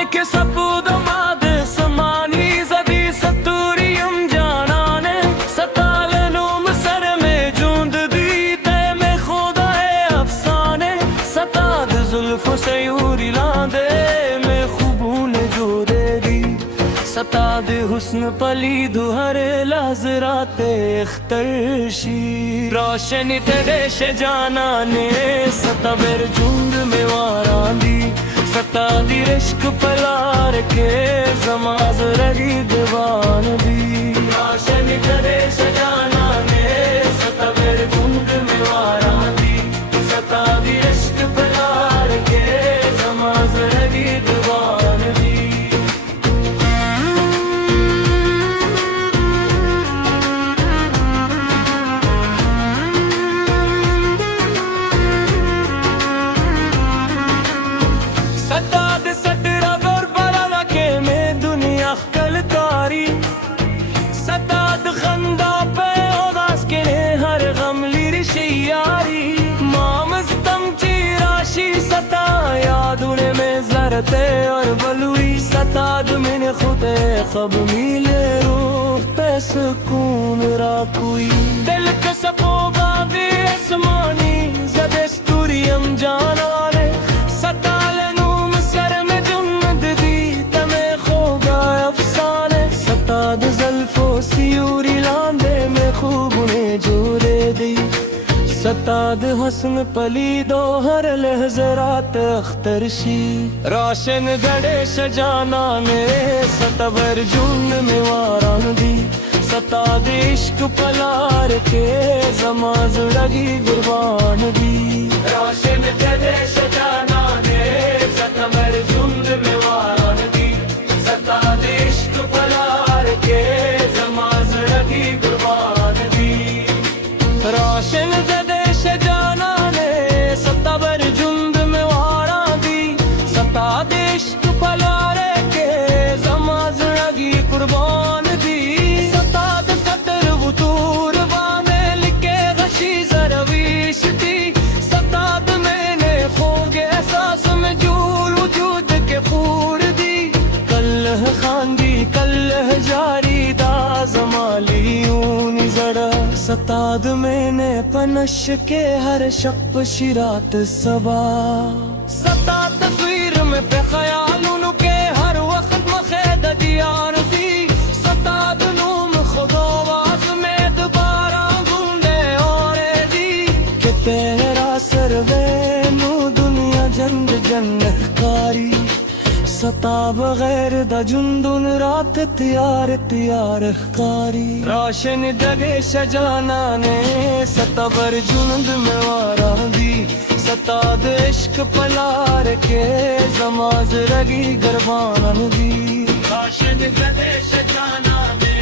लिखे सपूद माद समानी जदी सतूरियम जाना ने सताल नूम सर में जूंद दी ते में खुदा है अफसाने सताद जुल्फ सयूरी लांदे में खूबून जोरे दी सताद हुस्न पली दुहर लाजराते अख्तरशी रोशनी तेरे से जाना ने सताबर झुंड में वारांदी सतादी इश्क पलार के जमाज रगी दीवान दी रोशनी तेरे से जाना ने सताबर झुंड में वारांदी सतादी इश्क पलार के जमाज रगी दीवान दी सताद सटरा बरबरा के में दुनिया कलकारी सताद खंदा पे उदास के हर गम लिरशियारी मामस्तम चिराशी सता यादुने में जरते और बलुई सताद मैंने खुदे खब मिले रूह पे सुकून राकुई दिल के सपोगा दे आसमानी ज़दस्तूरियम जाना ने सताल सताद ज़ल्फ़ो सियूरी लांदे में खूब ने जोरे दी सताद हसन पली दो हर लहज़रात अख्तरशी रोशन गड़े सजाना ने सतबर जुन में वारान दी सताद इश्क पलार के जमाज लगी गुरबान दी रोशन गड़े सजाना ने सतबर जुन में वारान दी सताद इश्क पलार के जमाज लगी गुरबान दी रोशन देश जाना ने सताबर जुंद में वारा दी सताद इश्क पलार के जमाज लगी कुर्बान दी सताद सतर वतूर बाने लिखे गशी जरवीश थी सताद मैंने खोगे एहसास में जूल वजूद के फूर दी कल्लह खांदी कल्लह जारी दा जमालियूनी जड़ा सताद मैंने पनश के हर शप शिरात सबा सताद तस्वीर में पे ख्यालों के हर वक्त मखेद दियार सी सताद नूम खुदोवाज में दोबारा गुंडे और दी कि तेरा सरवे नू दुनिया जंद जन्नतकारी सता बगैर द जुंदुन रात त्यार त्यार कारी रोशन दगे सजाना ने सताबर जुंद में वारा दी सताद इश्क पलार के जमाज रगी गरबान दी रोशन दगे सजाना ने